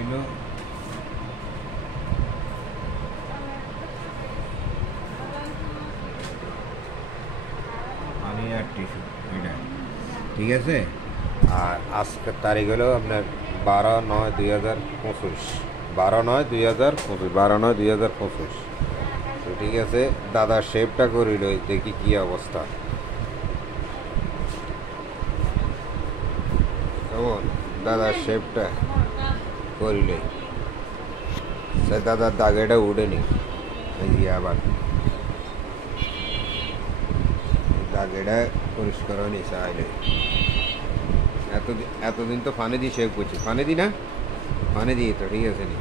হইল পানি আর টিস্যু এটা ঠিক আছে। আর আজকের তারিখ হলো আপনার 12/9/2025, 12/9/2025, 12/9/2025। তো ঠিক আছে, দাদার শেপটা করিল, দেখি কি অবস্থা। কেমন দাদার শেপটা করিল, দাদার দাগেটা উঠেনি, আবার দাগেটা পরিষ্কার হয়নি চাইলে। এতদিন তো ফানে দিয়ে শেভ করছি, ফানে দি না, ফানে দিয়ে তো ঠিক আছে নি।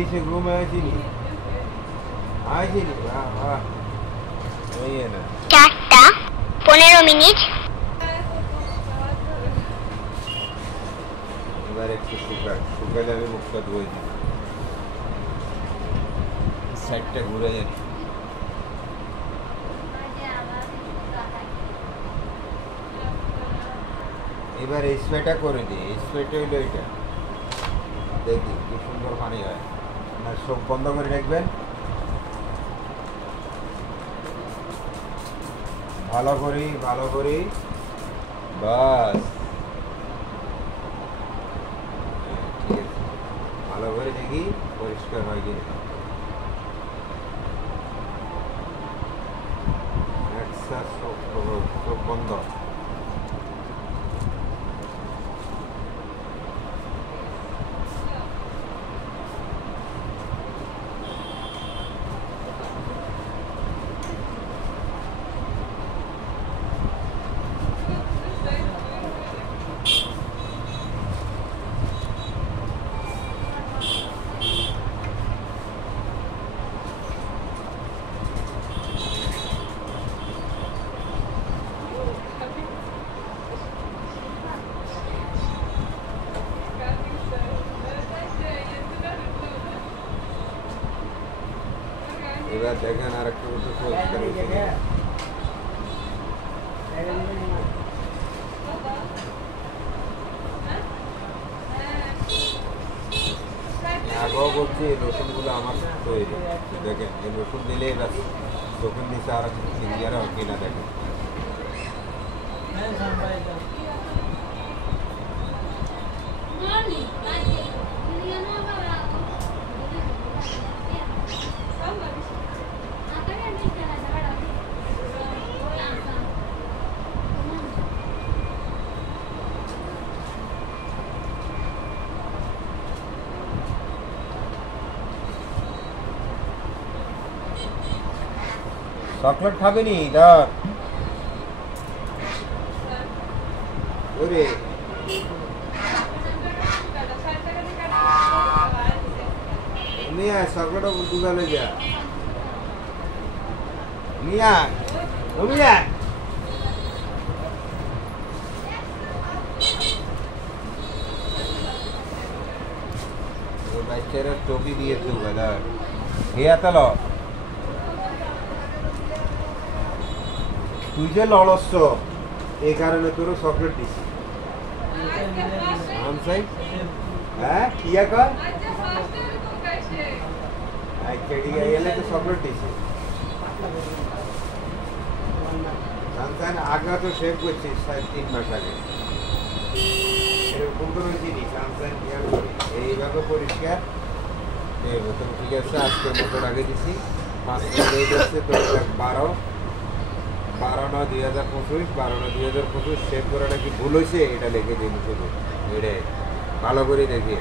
এসে ঘুমে আসিনি, আসিনি, 4:15। এবার একটু শুকালে আমি মুখটা ধুয়ে দিই, সাইডটা ঘুরে যাই। এবার স্প্রেটা করে দিই, স্প্রেটা হইলো এটা, দেখি কি সুন্দর পানি হয়। আপনার চোখ বন্ধ করে রাখবেন, ভালো করি বাস, ঠিক আছে, ভালো করে দেখি পরিষ্কার হয় কিনা। চোখ বন্ধ, এবার দেখেন আর একটা মতো পরিষ্কার হয়েছে কিনা। আগেও বলছি রসুনগুলো আমার তৈরি, দেখেন এই রসুন দিলেই ব্যাস চোখের নিচে আর ক্লিয়ার হয় কিনা দেখেন। চকলেট খাবে নি ধর, ওরে মিয়া চকলেট দোকানে যা, মিয়া ও মিয়া, বাচ্চারা টপি দিয়েছে ধর, খেয়া তালো তুই যে লড়স্য এই কারণে তোর চকলেট দিছি। হ্যাঁ কিয়া কর এলে তো চকলেট দিছি, আগে তো সেভ করছিস 3 মাস আগে, এরকম তো রয়েছি এইভাবে পরিষ্কার। ঠিক আছে, আজকের মতো আগে দিছি 5 মিনিট হয়ে যাচ্ছে, তো 12 12/9/2025, 12/9/2025 সেভ করে নাকি ভুল হয়েছে, এটা লিখে দিন শুধু। এটাই ভালো করে দেখি।